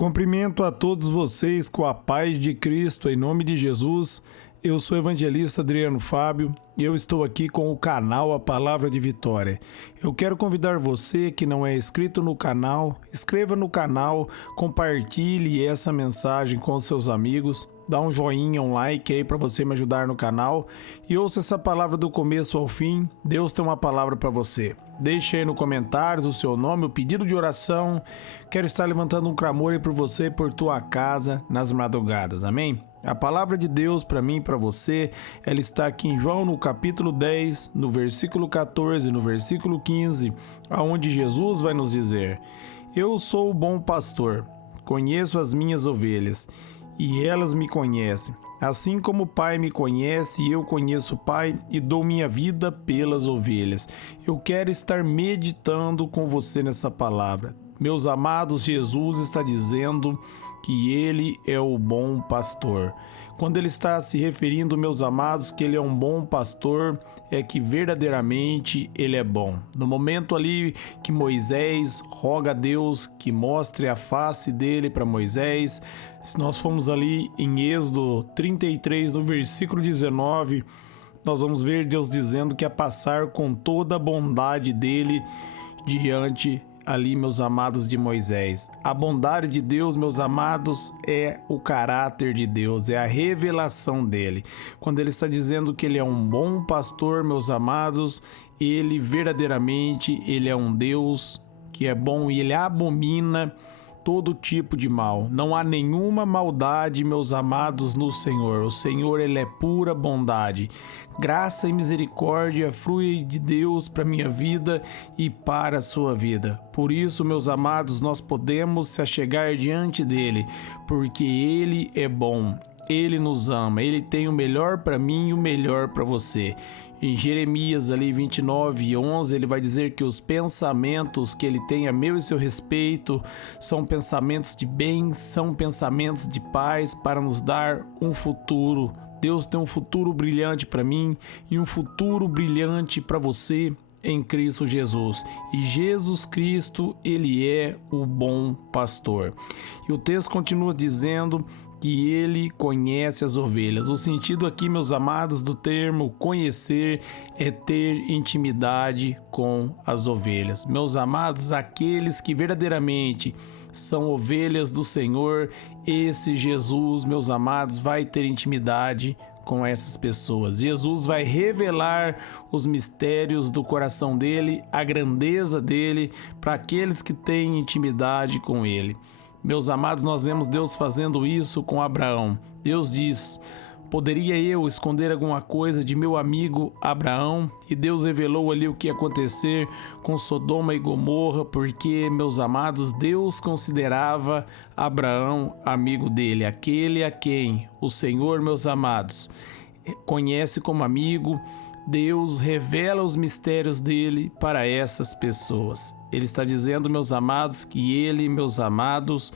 Cumprimento a todos vocês com a paz de Cristo, em nome de Jesus. Eu sou o evangelista Adriano Fábio e eu estou aqui com o canal A Palavra de Vitória. Eu quero convidar você que não é inscrito no canal, inscreva no canal, compartilhe essa mensagem com seus amigos, dá um joinha, um like aí para você me ajudar no canal e ouça essa palavra do começo ao fim. Deus tem uma palavra para você. Deixe aí no comentários o seu nome, o pedido de oração. Quero estar levantando um clamor aí por você e por tua casa nas madrugadas, amém? A palavra de Deus para mim e para você, ela está aqui em João no capítulo 10, no versículo 14, no versículo 15, aonde Jesus vai nos dizer: Eu sou o bom pastor, conheço as minhas ovelhas e elas me conhecem. Assim como o Pai me conhece, eu conheço o Pai e dou minha vida pelas ovelhas. Eu quero estar meditando com você nessa palavra. Meus amados, Jesus está dizendo que Ele é o bom pastor. Quando Ele está se referindo, meus amados, que Ele é um bom pastor, é que verdadeiramente Ele é bom. No momento ali que Moisés roga a Deus que mostre a face dele para Moisés, se nós formos ali em Êxodo 33, no versículo 19, nós vamos ver Deus dizendo que é passar com toda a bondade dele diante ali, meus amados, de Moisés. A bondade de Deus, meus amados, é o caráter de Deus, é a revelação dele. Quando ele está dizendo que ele é um bom pastor, meus amados, ele verdadeiramente, ele é um Deus que é bom e ele abomina todo tipo de mal. Não há nenhuma maldade, meus amados, no Senhor. O Senhor, ele é pura bondade. Graça e misericórdia flui de Deus para minha vida e para a sua vida. Por isso, meus amados, nós podemos se achegar diante dele, porque ele é bom. Ele nos ama, Ele tem o melhor para mim e o melhor para você. Em Jeremias ali 29:11, ele vai dizer que os pensamentos que ele tem a meu e seu respeito são pensamentos de bem, são pensamentos de paz para nos dar um futuro. Deus tem um futuro brilhante para mim e um futuro brilhante para você em Cristo Jesus. E Jesus Cristo, ele é o bom pastor. E o texto continua dizendo que ele conhece as ovelhas. O sentido aqui, meus amados, do termo conhecer é ter intimidade com as ovelhas. Meus amados, aqueles que verdadeiramente são ovelhas do Senhor, esse Jesus, meus amados, vai ter intimidade com essas pessoas. Jesus vai revelar os mistérios do coração dele, a grandeza dele, para aqueles que têm intimidade com ele. Meus amados, nós vemos Deus fazendo isso com Abraão. Deus diz: poderia eu esconder alguma coisa de meu amigo Abraão? E Deus revelou ali o que ia acontecer com Sodoma e Gomorra, porque, meus amados, Deus considerava Abraão amigo dele, aquele a quem o Senhor, meus amados, conhece como amigo. Deus revela os mistérios dele para essas pessoas. Ele está dizendo, meus amados, que ele, meus amados,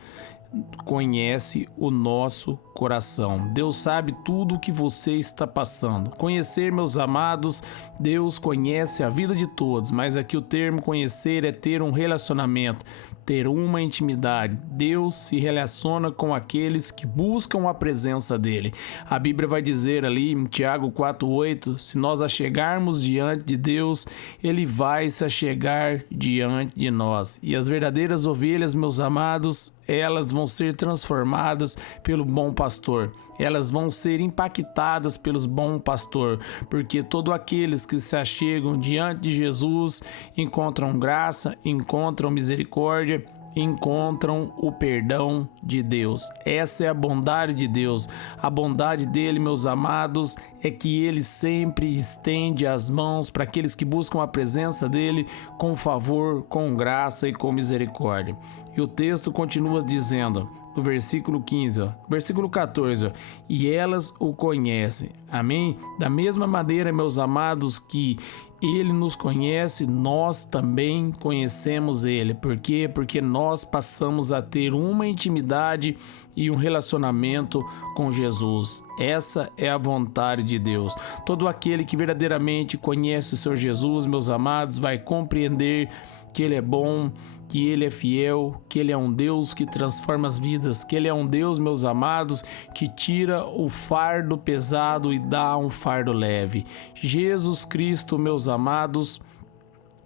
conhece o nosso coração. Deus sabe tudo o que você está passando. Conhecer, meus amados, Deus conhece a vida de todos, mas aqui o termo conhecer é ter um relacionamento, ter uma intimidade. Deus se relaciona com aqueles que buscam a presença dele. A Bíblia vai dizer ali em Tiago 4:8, se nós achegarmos diante de Deus, ele vai se achegar diante de nós. E as verdadeiras ovelhas, meus amados, elas vão ser transformadas pelo bom pastor. Elas vão ser impactadas pelos bom pastor, porque todos aqueles que se achegam diante de Jesus encontram graça, encontram misericórdia, encontram o perdão de Deus. Essa é a bondade de Deus. A bondade dele, meus amados, é que ele sempre estende as mãos para aqueles que buscam a presença dele com favor, com graça e com misericórdia. E o texto continua dizendo, no versículo 15, versículo 14, e elas o conhecem. Amém? Da mesma maneira, meus amados, que ele nos conhece, nós também conhecemos ele. Por quê? Porque nós passamos a ter uma intimidade e um relacionamento com Jesus. Essa é a vontade de Deus. Todo aquele que verdadeiramente conhece o Senhor Jesus, meus amados, vai compreender que Ele é bom, que Ele é fiel, que Ele é um Deus que transforma as vidas, que Ele é um Deus, meus amados, que tira o fardo pesado e dá um fardo leve. Jesus Cristo, meus amados,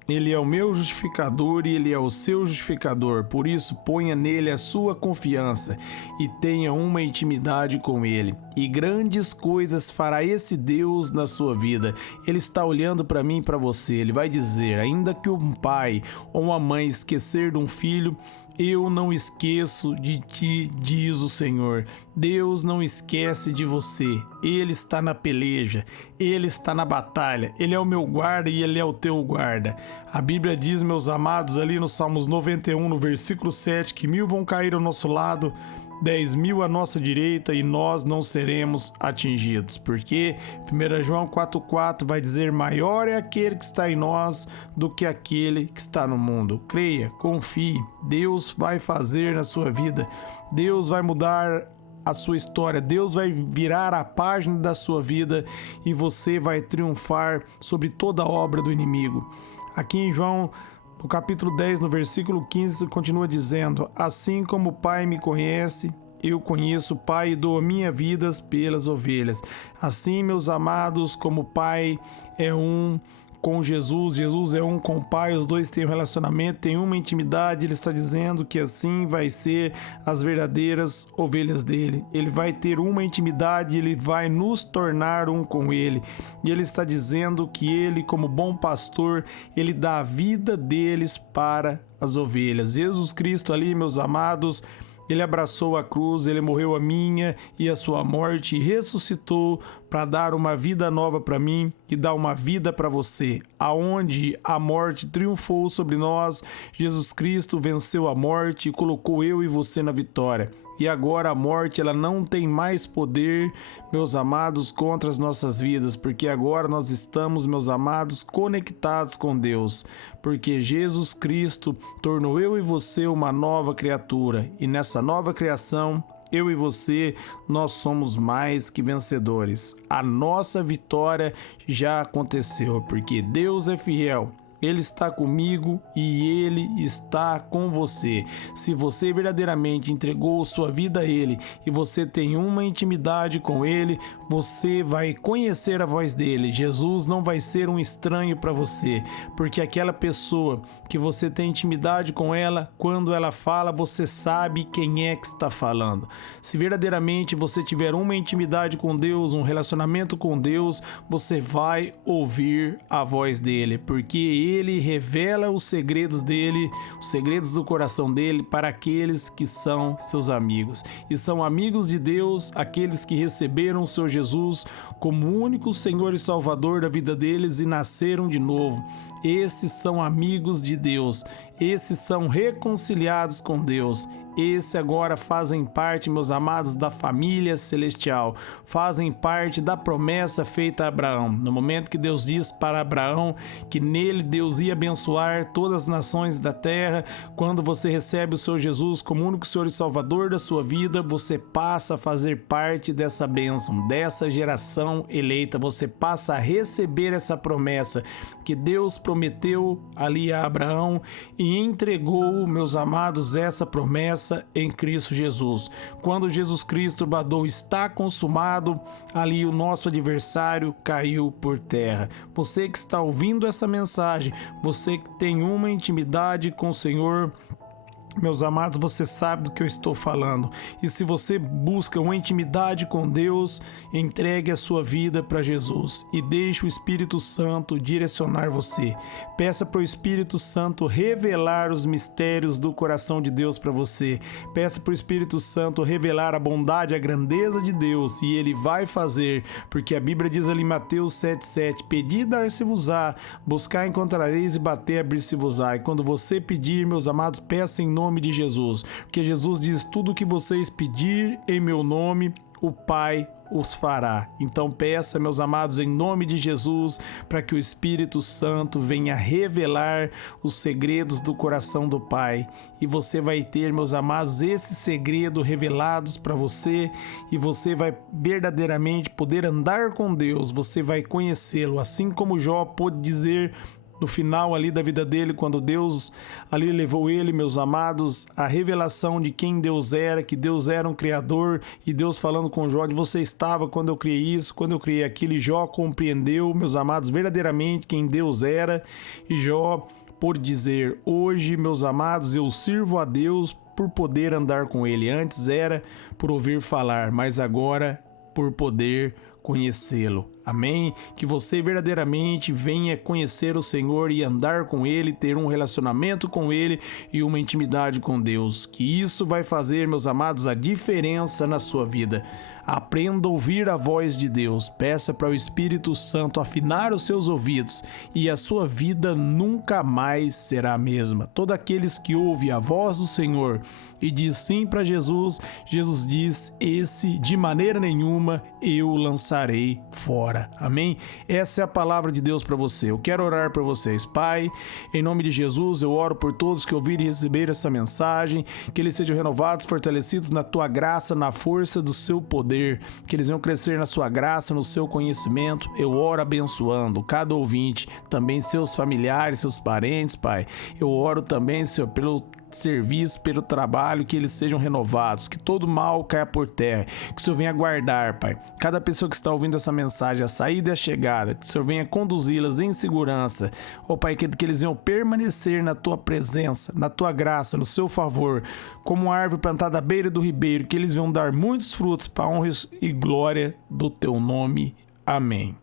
Ele é o meu justificador e Ele é o seu justificador. Por isso, ponha nele a sua confiança e tenha uma intimidade com Ele. E grandes coisas fará esse Deus na sua vida. Ele está olhando para mim e para você. Ele vai dizer, ainda que um pai ou uma mãe esquecer de um filho, eu não esqueço de ti, diz o Senhor. Deus não esquece de você. Ele está na peleja, Ele está na batalha. Ele é o meu guarda e Ele é o teu guarda. A Bíblia diz, meus amados, ali no Salmos 91, no versículo 7, que 1000 vão cair ao nosso lado, 10.000 à nossa direita e nós não seremos atingidos. Porque 1 João 4,4 vai dizer, maior é aquele que está em nós do que aquele que está no mundo. Creia, confie, Deus vai fazer na sua vida, Deus vai mudar a sua história, Deus vai virar a página da sua vida e você vai triunfar sobre toda a obra do inimigo. Aqui em João, no capítulo 10, no versículo 15, continua dizendo, assim como o Pai me conhece, eu conheço o Pai e dou a minha vida pelas ovelhas. Assim, meus amados, como o Pai é um com Jesus, Jesus é um com o Pai, os dois têm um relacionamento, têm uma intimidade. Ele está dizendo que assim vai ser as verdadeiras ovelhas dele. Ele vai ter uma intimidade, ele vai nos tornar um com ele. E ele está dizendo que ele, como bom pastor, ele dá a vida deles para as ovelhas. Jesus Cristo ali, meus amados, Ele abraçou a cruz, Ele morreu a minha e a sua morte e ressuscitou para dar uma vida nova para mim e dar uma vida para você. Aonde a morte triunfou sobre nós, Jesus Cristo venceu a morte e colocou eu e você na vitória. E agora a morte, ela não tem mais poder, meus amados, contra as nossas vidas, porque agora nós estamos, meus amados, conectados com Deus, porque Jesus Cristo tornou eu e você uma nova criatura, e nessa nova criação, eu e você, nós somos mais que vencedores. A nossa vitória já aconteceu, porque Deus é fiel. Ele está comigo e Ele está com você. Se você verdadeiramente entregou sua vida a Ele e você tem uma intimidade com Ele, você vai conhecer a voz dEle. Jesus não vai ser um estranho para você, porque aquela pessoa que você tem intimidade com ela, quando ela fala, você sabe quem é que está falando. Se verdadeiramente você tiver uma intimidade com Deus, um relacionamento com Deus, você vai ouvir a voz dEle, porque Ele revela os segredos dele, os segredos do coração dele para aqueles que são seus amigos. E são amigos de Deus aqueles que receberam o seu Jesus como único Senhor e Salvador da vida deles e nasceram de novo. Esses são amigos de Deus, esses são reconciliados com Deus. Esses agora fazem parte, meus amados, da família celestial, fazem parte da promessa feita a Abraão. No momento que Deus diz para Abraão que nele Deus ia abençoar todas as nações da terra, quando você recebe o seu Jesus como único Senhor e Salvador da sua vida, você passa a fazer parte dessa bênção, dessa geração eleita, você passa a receber essa promessa que Deus prometeu ali a Abraão e entregou, meus amados, essa promessa em Cristo Jesus. Quando Jesus Cristo bradou está consumado, ali o nosso adversário caiu por terra. Você que está ouvindo essa mensagem, você que tem uma intimidade com o Senhor, meus amados, você sabe do que eu estou falando. E se você busca uma intimidade com Deus, entregue a sua vida para Jesus e deixe o Espírito Santo direcionar você. Peça para o Espírito Santo revelar os mistérios do coração de Deus para você. Peça para o Espírito Santo revelar a bondade, a grandeza de Deus, e Ele vai fazer, porque a Bíblia diz ali em Mateus 7,7: pedi, dar-se-vos-á, buscar, encontrareis, e bater, abrir-se-vos-á. E quando você pedir, meus amados, peça em nome de Jesus, porque Jesus diz: tudo que vocês pedir em meu nome, o Pai os fará. Então peça, meus amados, em nome de Jesus, para que o Espírito Santo venha revelar os segredos do coração do Pai, e você vai ter, meus amados, esse segredo revelados para você, e você vai verdadeiramente poder andar com Deus, você vai conhecê-lo, assim como Jó pôde dizer: no final ali da vida dele, quando Deus ali levou ele, meus amados, a revelação de quem Deus era, que Deus era um criador, e Deus falando com Jó, onde você estava quando eu criei isso, quando eu criei aquilo, e Jó compreendeu, meus amados, verdadeiramente quem Deus era, e Jó por dizer, hoje, meus amados, eu sirvo a Deus por poder andar com ele. Antes era por ouvir falar, mas agora por poder conhecê-lo. Amém? Que você verdadeiramente venha conhecer o Senhor e andar com Ele, ter um relacionamento com Ele e uma intimidade com Deus. Que isso vai fazer, meus amados, a diferença na sua vida. Aprenda a ouvir a voz de Deus. Peça para o Espírito Santo afinar os seus ouvidos e a sua vida nunca mais será a mesma. Todos aqueles que ouvem a voz do Senhor e diz sim para Jesus, Jesus diz, esse de maneira nenhuma eu lançarei fora. Amém? Essa é a palavra de Deus para você. Eu quero orar por vocês. Pai, em nome de Jesus, eu oro por todos que ouvirem e receber essa mensagem, que eles sejam renovados, fortalecidos na tua graça, na força do seu poder, que eles venham crescer na sua graça, no seu conhecimento. Eu oro abençoando cada ouvinte, também seus familiares, seus parentes, Pai. Eu oro também, Senhor, pelo serviço, pelo trabalho, que eles sejam renovados, que todo mal caia por terra, que o Senhor venha guardar, Pai, cada pessoa que está ouvindo essa mensagem, a saída e a chegada, que o Senhor venha conduzi-las em segurança, Pai, que eles venham permanecer na tua presença, na tua graça, no seu favor, como uma árvore plantada à beira do ribeiro, que eles venham dar muitos frutos para a honra e glória do teu nome. Amém.